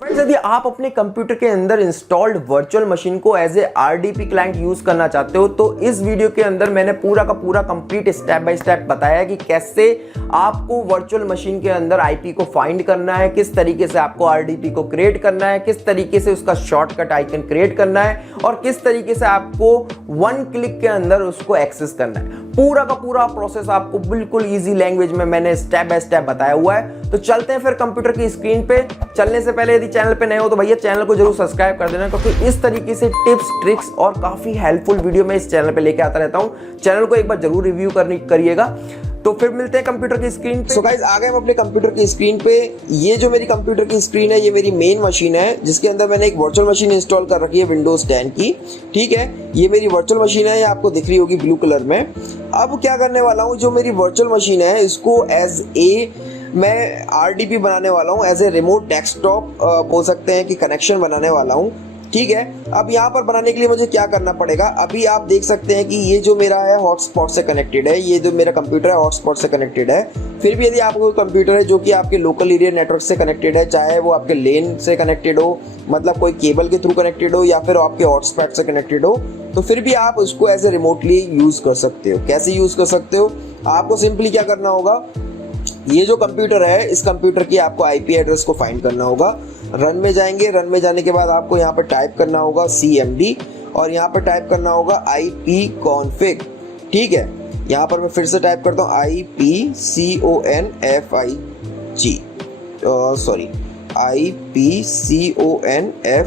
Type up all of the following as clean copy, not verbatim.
Friends, यदि आप अपने कंप्यूटर के अंदर इंस्टॉल्ड वर्चुअल मशीन को as a RDP client use करना चाहते हो तो इस वीडियो के अंदर मैंने पूरा का पूरा कंप्लीट स्टेप बाय स्टेप बताया कि कैसे आपको वर्चुअल मशीन के अंदर आईपी को फाइंड करना है, किस तरीके से आपको आरडीपी को क्रिएट करना है, किस तरीके से उसका शॉर्टकट आइकन क्रिएट करना है और किस तरीके से आपको वन क्लिक के अंदर उसको एक्सेस करना है। पूरा का पूरा प्रोसेस आपको बिल्कुल इजी लैंग्वेज में मैंने स्टेप बाय स्टेप बताया हुआ है। तो चलते हैं फिर कंप्यूटर की स्क्रीन पे। चलने से पहले यदि चैनल पे नए हो तो भैया चैनल को जरूर सब्सक्राइब कर देना, क्योंकि इस तरीके से टिप्स ट्रिक्स और काफी हेल्पफुल वीडियो मैं इस चैनल पे लेके आता रहता हूं। चैनल को एक बार जरूर रिव्यू करिएगा। तो फिर मिलते हैं कंप्यूटर की स्क्रीन पे। सो गाइस, आ गए हम अपने कंप्यूटर की स्क्रीन पे। ये जो मेरी कंप्यूटर की स्क्रीन है, ये मेरी मेन मशीन है जिसके अंदर मैंने एक वर्चुअल मशीन इंस्टॉल कर रखी है विंडोज 10 की। ठीक है, ये मेरी वर्चुअल मशीन है, ये आपको दिख रही होगी ब्लू कलर में। अब क्या करने वाला हूँ, जो मेरी वर्चुअल मशीन है इसको एज ए मैं आरडीपी बनाने वाला हूँ, एज ए रिमोट डेस्कटॉप बोल सकते हैं कि कनेक्शन बनाने वाला हूँ। ठीक है, अब यहाँ पर बनाने के लिए मुझे क्या करना पड़ेगा, अभी आप देख सकते हैं कि ये जो मेरा है हॉटस्पॉट से कनेक्टेड है, ये जो मेरा कंप्यूटर है हॉटस्पॉट से कनेक्टेड है। फिर भी यदि आपको कंप्यूटर है जो कि आपके लोकल एरिया नेटवर्क से कनेक्टेड है, चाहे वो आपके लेन से कनेक्टेड हो, मतलब कोई केबल के थ्रू कनेक्टेड हो या फिर आपके हॉटस्पॉट से कनेक्टेड हो, तो फिर भी आप उसको एज ए रिमोटली यूज कर सकते हो। कैसे यूज कर सकते हो, आपको सिंपली क्या करना होगा, ये जो कंप्यूटर है इस कंप्यूटर की आपको आईपी एड्रेस को फाइंड करना होगा। रन में जाएंगे, रन में जाने के बाद आपको यहाँ पर टाइप करना होगा cmd और यहाँ पर टाइप करना होगा ipconfig। ठीक है, यहाँ पर मैं फिर से टाइप करता हूँ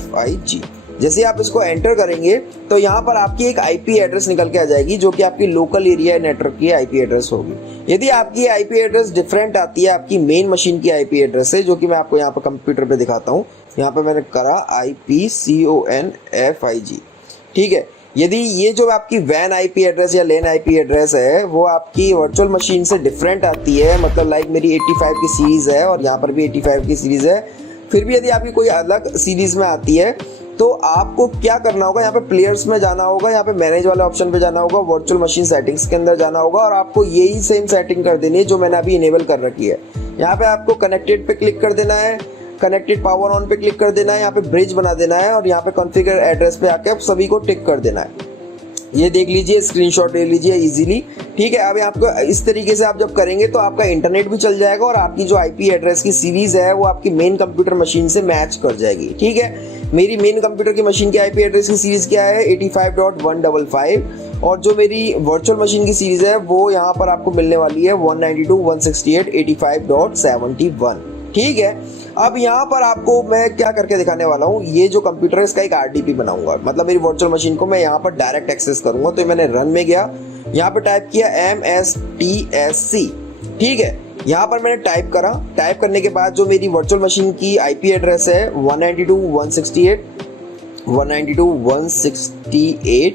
ipconfig। जैसे आप इसको एंटर करेंगे तो यहाँ पर आपकी एक आईपी एड्रेस निकल के आ जाएगी जो कि आपकी लोकल एरिया नेटवर्क की आईपी एड्रेस होगी। यदि आपकी आईपी एड्रेस डिफरेंट आती है आपकी मेन मशीन की आईपी एड्रेस से, जो कि मैं आपको यहाँ पर कंप्यूटर पे दिखाता हूँ, यहाँ पे मैंने करा ipconfig। ठीक है, यदि ये जो आपकी वैन आईपी एड्रेस या लेन आईपी एड्रेस है वो आपकी वर्चुअल मशीन से डिफरेंट आती है, मतलब लाइक मेरी 85 की सीरीज है और यहाँ पर भी 85 की सीरीज है, फिर भी यदि आपकी कोई अलग सीरीज में आती है तो आपको क्या करना होगा, यहाँ पे प्लेयर्स में जाना होगा, यहाँ पे मैनेज वाले ऑप्शन पे जाना होगा, वर्चुअल मशीन सेटिंग्स के अंदर जाना होगा और आपको यही सेम सेटिंग कर देनी है जो मैंने अभी इनेबल कर रखी है। यहाँ पे आपको कनेक्टेड पे क्लिक कर देना है, कनेक्टेड पावर ऑन पे क्लिक कर देना है, यहाँ पे ब्रिज बना देना है और यहाँ पे कॉन्फ़िगर एड्रेस पे आके आप सभी को टिक कर देना है। ये देख लीजिए, स्क्रीनशॉट ले लीजिए इजीली। ठीक है, अब आपको इस तरीके से आप जब करेंगे तो आपका इंटरनेट भी चल जाएगा और आपकी जो आईपी एड्रेस की सीरीज है वो आपकी मेन कंप्यूटर मशीन से मैच कर जाएगी। ठीक है, मेरी मेन कंप्यूटर की मशीन की आईपी एड्रेस की सीरीज क्या है 85.155 और जो मेरी वर्चुअल मशीन की सीरीज है वो यहाँ पर आपको मिलने वाली है 192.168.85.71। ठीक है, अब यहाँ पर आपको मैं क्या करके दिखाने वाला हूँ, ये जो कंप्यूटर है इसका एक आरडीपी बनाऊंगा, मतलब मेरी वर्चुअल मशीन को मैं यहाँ पर डायरेक्ट एक्सेस करूंगा। तो मैंने रन में गया, यहाँ पर टाइप किया mstsc। ठीक है, यहाँ पर मैंने टाइप करा, टाइप करने के बाद जो मेरी वर्चुअल मशीन की आईपी एड्रेस है 192.168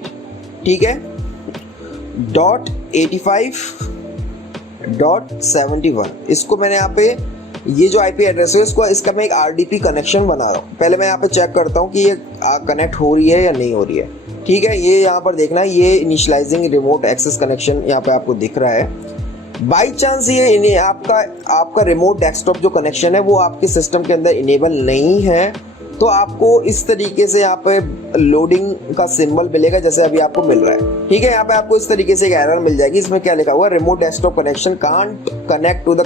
ठीक है .85.71, इसको मैंने यहाँ पे ये जो आईपी एड्रेस है इसका मैं एक आरडीपी कनेक्शन बना रहा हूँ। पहले मैं यहाँ पे चेक करता हूँ कि ये कनेक्ट हो रही है या नहीं हो रही है। ठीक है, ये यहाँ पर देखना है, ये इनिशियलाइजिंग रिमोट एक्सेस कनेक्शन यहाँ पे आपको दिख रहा है। बाई चांस ये आपका रिमोट डेस्कटॉप जो कनेक्शन है वो आपके सिस्टम के अंदर इनेबल नहीं है तो आपको इस तरीके से यहाँ पे लोडिंग का सिंबल मिलेगा जैसे अभी आपको मिल रहा है। ठीक है, यहाँ पे आपको इस तरीके से एक एरर मिल जाएगी, इसमें क्या लिखा हुआ, remote desktop connection can't connect to the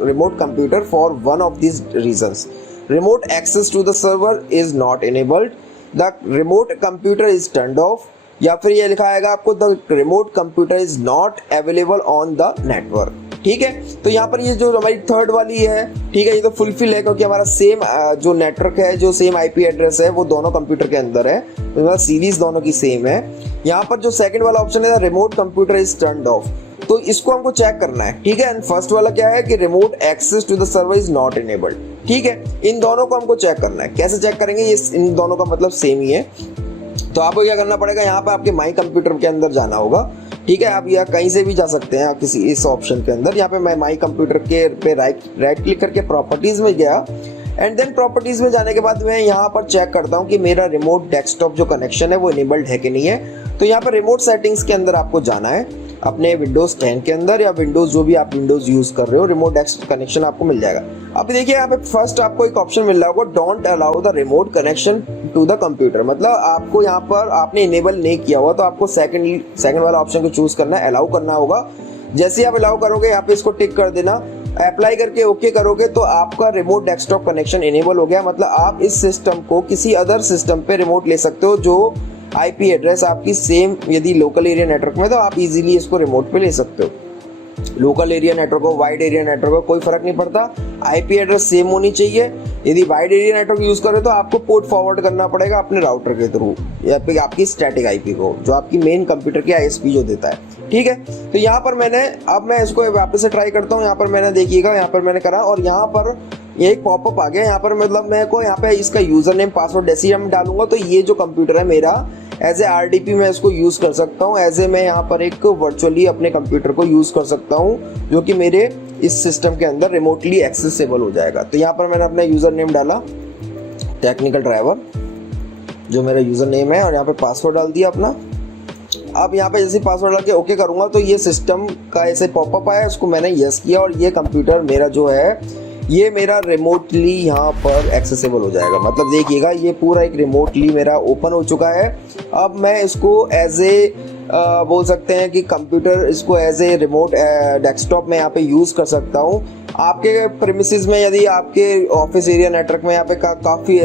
remote computer for one of this reasons, remote access to the server is not enabled, the remote computer is turned off, या फिर ये लिखा आएगा आपको the remote computer is not available on the network. ठीक है, तो यहाँ पर ये जो हमारी थर्ड वाली है, ठीक है, ये तो फुलफिल है क्योंकि हमारा सेम जो नेटवर्क है, जो सेम आईपी एड्रेस है वो दोनों कंप्यूटर के अंदर है, तो सीरीज दोनों की सेम है। यहाँ पर जो सेकंड वाला ऑप्शन है remote computer is turned of, तो इसको हमको चेक करना है। ठीक है, एंड फर्स्ट वाला क्या है कि remote access to the server is not enabled. ठीक है, इन दोनों को हमको चेक करना है। कैसे चेक करेंगे, ये इन दोनों का मतलब सेम ही है। तो आपको क्या करना पड़ेगा, यहाँ पे आपके माई कंप्यूटर के अंदर जाना होगा। ठीक है, आप यह कहीं से भी जा सकते हैं, आप किसी इस ऑप्शन के अंदर। यहाँ पे मैं माई कंप्यूटर के पे राइट क्लिक करके प्रॉपर्टीज में गया एंड देन प्रॉपर्टीज में जाने के बाद मैं यहाँ पर चेक करता हूँ कि मेरा रिमोट डेस्कटॉप जो कनेक्शन है वो इनेबल्ड है कि नहीं है। तो यहाँ पर रिमोट सेटिंग्स के अंदर आपको जाना है। अपने विंडोज 10 के अंदर या विंडोज जो भी आप विंडोज यूज कर रहे हो, रिमोट डेस्क कनेक्शन आपको मिल जाएगा। अब देखिए यहाँ पे फर्स्ट आपको एक ऑप्शन मिल रहा होगा, don't allow the remote connection to the computer. मतलब आपको यहाँ पर आपने इनेबल नहीं किया हुआ तो आपको सेकंड वाला ऑप्शन को चूज करना है, अलाउ करना होगा। जैसे आप अलाउ करोगे यहाँ पे इसको टिक कर देना, अप्लाई करके ओके करोगे तो आपका रिमोट डेस्कटॉप कनेक्शन इनेबल हो गया। मतलब आप इस सिस्टम को किसी अदर सिस्टम पे रिमोट ले सकते हो जो आईपी एड्रेस आपकी सेम यदि लोकल एरिया नेटवर्क में, तो आप इजीली इसको रिमोट पे ले सकते हो। लोकल एरिया नेटवर्क हो, वाइड एरिया नेटवर्क हो, कोई फर्क नहीं पड़ता, आईपी एड्रेस सेम होनी चाहिए। यदि वाइड एरिया नेटवर्क यूज कर रहे हो तो आपको पोर्ट फॉरवर्ड करना पड़ेगा अपने राउटर के थ्रू या फिर आपकी स्टैटिक आईपी को, जो आपकी मेन कंप्यूटर की आईएसपी जो देता है। ठीक है, तो यहाँ पर मैं इसको वापस से ट्राई करता हूँ। यहाँ पर मैंने देखिएगा, यहाँ पर मैंने करा और यहाँ पर ये एक पॉपअप आ गया। यहाँ पर मतलब मेरे को यहाँ पे इसका यूजर नेम पासवर्ड जैसे हम डालूंगा तो ये जो कंप्यूटर है मेरा एज ए आरडीपी मैं इसको यूज कर सकता हूँ, एज ए मैं यहाँ पर एक वर्चुअली अपने कंप्यूटर को यूज कर सकता हूँ जो कि मेरे इस सिस्टम के अंदर रिमोटली एक्सेसिबल हो जाएगा। तो यहाँ पर मैंने अपना यूजर नेम डाला टेक्निकल ड्राइवर, जो मेरा यूजर नेम है, और यहाँ पे पासवर्ड डाल दिया अपना। अब यहाँ पे जैसे पासवर्ड डाल के ओके करूंगा तो ये सिस्टम का ऐसे पॉपअप आया, उसको मैंने यस किया और ये कंप्यूटर मेरा जो है ये मेरा रिमोटली यहाँ पर एक्सेसिबल हो जाएगा। मतलब देखिएगा ये पूरा एक रिमोटली मेरा ओपन हो चुका है। अब मैं इसको एज ए बोल सकते हैं कि कंप्यूटर इसको एज ए रिमोट डेस्कटॉप में यहाँ पे यूज कर सकता हूँ। आपके प्रीमिसेस में यदि आपके ऑफिस एरिया नेटवर्क में यहाँ पे काफ़ी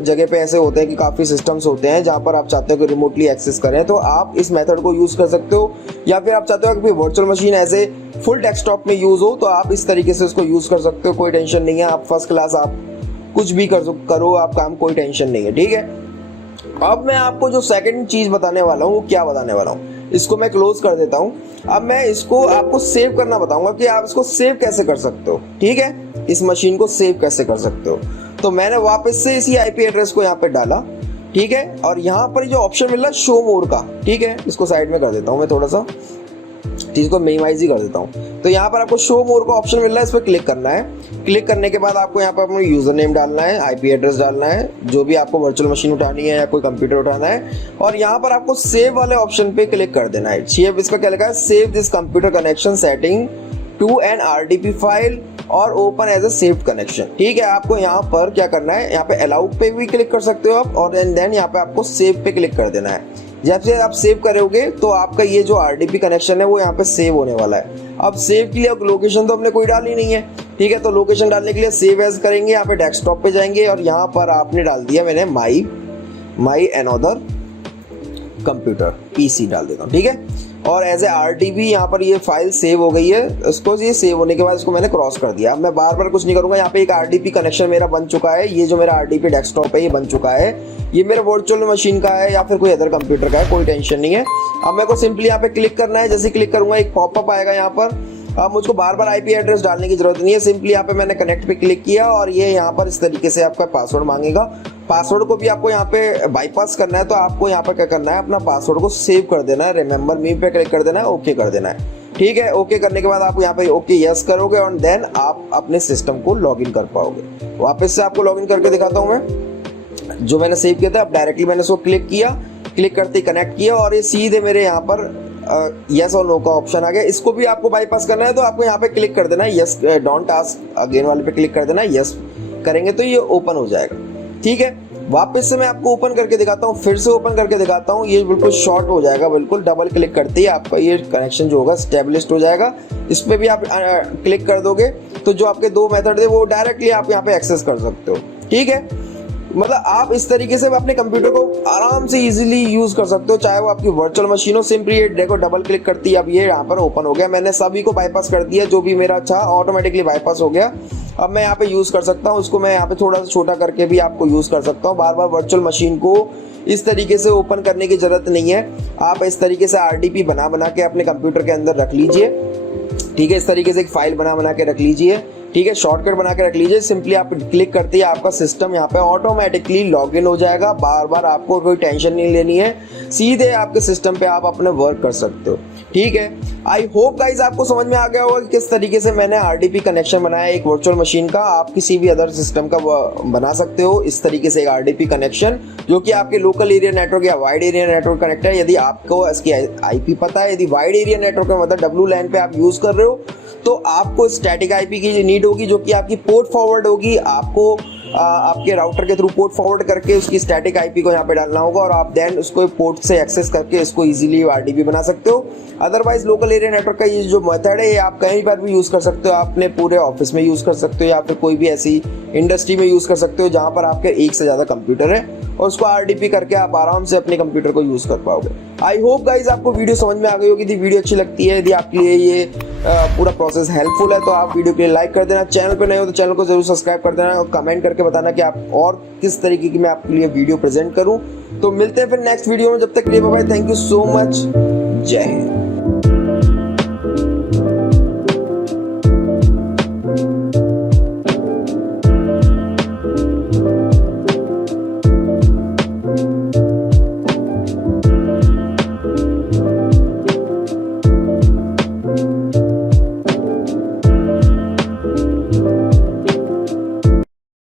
जगह पे ऐसे होते हैं कि काफ़ी सिस्टम्स होते हैं जहाँ पर आप चाहते हो कि रिमोटली एक्सेस करें, तो आप इस मेथड को यूज़ कर सकते हो। या फिर आप चाहते हो कि virtual machine as a full desktop में यूज़ हो तो आप इस तरीके से इसको यूज़ कर सकते हो, कोई टेंशन नहीं है। आप फर्स्ट क्लास आप कुछ भी करो आप काम, कोई टेंशन नहीं है। ठीक है, अब मैं आपको जो सेकंड चीज़ बताने वाला हूँ वो क्या बताने वाला हूँ, इसको मैं क्लोज कर देता हूँ। अब मैं इसको आपको सेव करना बताऊंगा कि आप इसको सेव कैसे कर सकते हो। ठीक है, इस मशीन को सेव कैसे कर सकते हो। तो मैंने वापस से इसी आईपी एड्रेस को यहाँ पे डाला। ठीक है, और यहाँ पर जो ऑप्शन मिल रहा है शो मोर का, ठीक है, इसको साइड में कर देता हूँ मैं, थोड़ा सा चीज को मिनिमाइज ही कर देता हूँ। तो यहाँ पर आपको शो मोर का ऑप्शन मिल रहा है, इस पर क्लिक करना है। क्लिक करने के बाद आपको यहाँ पर अपना यूजर नेम डालना है, आईपी एड्रेस डालना है, जो भी आपको वर्चुअल मशीन उठानी है या कोई कंप्यूटर उठाना है, और यहाँ पर आपको सेव वाले ऑप्शन पे क्लिक कर देना है। सेव, इसका क्या लिखा है, save this computer connection setting to an RDP file और open as a saved connection. ठीक है, आपको यहाँ पर क्या करना है, यहाँ पे अलाउ पे भी क्लिक कर सकते हो आप, और देन यहाँ पे आपको सेव पे क्लिक कर देना है। जब से आप सेव करोगे तो आपका ये जो आरडीपी कनेक्शन है वो यहाँ पे सेव होने वाला है। अब सेव के लिए लोकेशन तो हमने कोई डाली नहीं है। ठीक है, तो लोकेशन डालने के लिए सेव एज करेंगे, यहाँ पे डेस्कटॉप पे जाएंगे और यहाँ पर आपने डाल दिया, मैंने माई अनदर कंप्यूटर पीसी डाल देता हूँ। ठीक है, और एज ए आरडीपी यहाँ पर ये फाइल सेव हो गई है। इसको ये सेव होने के बाद इसको मैंने क्रॉस कर दिया। अब मैं बार बार कुछ नहीं करूंगा, यहाँ पे एक आरडीपी कनेक्शन मेरा बन चुका है। ये जो मेरा आरडीपी डेस्कटॉप है ये बन चुका है, ये मेरा वर्चुअल मशीन का है या फिर कोई अदर कंप्यूटर का है, कोई टेंशन नहीं है। अब मेरे को सिंपली यहाँ पे क्लिक करना है, जैसे क्लिक करूंगा एक पॉपअप आएगा यहाँ पर। अब मुझको बार बार आईपी एड्रेस डालने की जरूरत नहीं है, सिंपली यहाँ पे मैंने कनेक्ट पे क्लिक किया और ये यहाँ पर इस तरीके से आपका पासवर्ड मांगेगा। पासवर्ड को भी आपको यहाँ पे बाईपास करना है, तो आपको यहाँ पर क्या करना है, अपना पासवर्ड को सेव कर देना है, रिमेंबर मी पे क्लिक कर देना है, ओके कर देना है। ठीक है, ओके करने के बाद आप यहाँ पे ओके यस करोगे और देन आप अपने सिस्टम को लॉगिन कर पाओगे। वापस से आपको लॉगिन करके दिखाता हूँ मैं, जो मैंने सेव किया था। अब डायरेक्टली मैंने इसको क्लिक किया, क्लिक करते ही कनेक्ट किया और ये सीधे मेरे यहाँ पर यस और नो का ऑप्शन आ गया। इसको भी आपको बाईपास करना है तो आपको यहाँ पे क्लिक कर देना है, यस डोंट आस्क अगेन वाले पे क्लिक कर देना है, यस करेंगे तो ये ओपन हो जाएगा। ठीक है, वापस से मैं आपको ओपन करके दिखाता हूँ, फिर से ओपन करके दिखाता हूँ। ये बिल्कुल शॉर्ट हो जाएगा, बिल्कुल डबल क्लिक करते ही आपका ये कनेक्शन जो होगा स्टेबलिश्ड हो जाएगा। इस पर भी आप क्लिक कर दोगे तो जो आपके दो मेथड थे वो डायरेक्टली आप यहाँ पे एक्सेस कर सकते हो। ठीक है, मतलब आप इस तरीके से अपने कंप्यूटर को आराम से इजीली यूज कर सकते हो, चाहे वो आपकी वर्चुअल मशीन हो। सिंपली ये देखो डबल क्लिक करती है, अब ये यहाँ पर ओपन हो गया। मैंने सभी को बाईपास कर दिया, जो भी मेरा था ऑटोमेटिकली बाईपास हो गया। अब मैं यहाँ पे यूज कर सकता हूँ, इसको मैं यहाँ पे थोड़ा सा छोटा करके भी आपको यूज कर सकता हूँ। बार बार वर्चुअल मशीन को इस तरीके से ओपन करने की जरूरत नहीं है। आप इस तरीके से आरडीपी बना के अपने कंप्यूटर के अंदर रख लीजिए। ठीक है, इस तरीके से एक फाइल बना के रख लीजिए। ठीक है, शॉर्टकट बना के रख लीजिए। सिंपली आप क्लिक करते ही आपका सिस्टम यहाँ पे ऑटोमेटिकली लॉगिन हो जाएगा। बार बार आपको कोई टेंशन नहीं लेनी है, सीधे आपके सिस्टम पे आप अपने वर्क कर सकते हो। ठीक है, आई होप गाइज आपको समझ में आ गया होगा कि किस तरीके से मैंने आरडीपी कनेक्शन बनाया एक वर्चुअल मशीन का। आप किसी भी अदर सिस्टम का बना सकते हो इस तरीके से एक आरडीपी कनेक्शन, जो कि आपके लोकल एरिया नेटवर्क या वाइड एरिया नेटवर्क कनेक्ट है। यदि आपको इसकी आईपी पता है, यदि वाइड एरिया नेटवर्क में मतलब WLAN पे आप यूज कर रहे हो, तो आपको स्टैटिक आईपी की नीड होगी, जो कि आपकी पोर्ट फॉरवर्ड होगी। आपको आपके राउटर के थ्रू पोर्ट फॉरवर्ड करके उसकी स्टैटिक आईपी को यहाँ पे डालना होगा, और आप देन उसको पोर्ट से एक्सेस करके इसको इजीली आरडीपी बना सकते हो। अदरवाइज लोकल एरिया नेटवर्क का ये जो मेथड है, ये आप कहीं पर भी यूज कर सकते हो। अपने पूरे ऑफिस में यूज कर सकते हो, या फिर कोई भी ऐसी इंडस्ट्री में यूज कर सकते हो जहां पर आपके एक से ज्यादा कंप्यूटर है, और उसको आरडीपी करके आप आराम से अपने कंप्यूटर को यूज कर पाओगे। आई होप गाइज आपको वीडियो समझ में आ गई होगी। यदि वीडियो अच्छी लगती है, यदि आपके लिए ये पूरा प्रोसेस हेल्पफुल है, तो आप वीडियो के लिए लाइक कर देना। चैनल पे नए हो तो चैनल को जरूर सब्सक्राइब कर देना, और कमेंट करके बताना कि आप और किस तरीके की मैं आपके लिए वीडियो प्रेजेंट करूं। तो मिलते हैं फिर नेक्स्ट वीडियो में, जब तक के लिए bye bye, thank you so much, जय हिंद।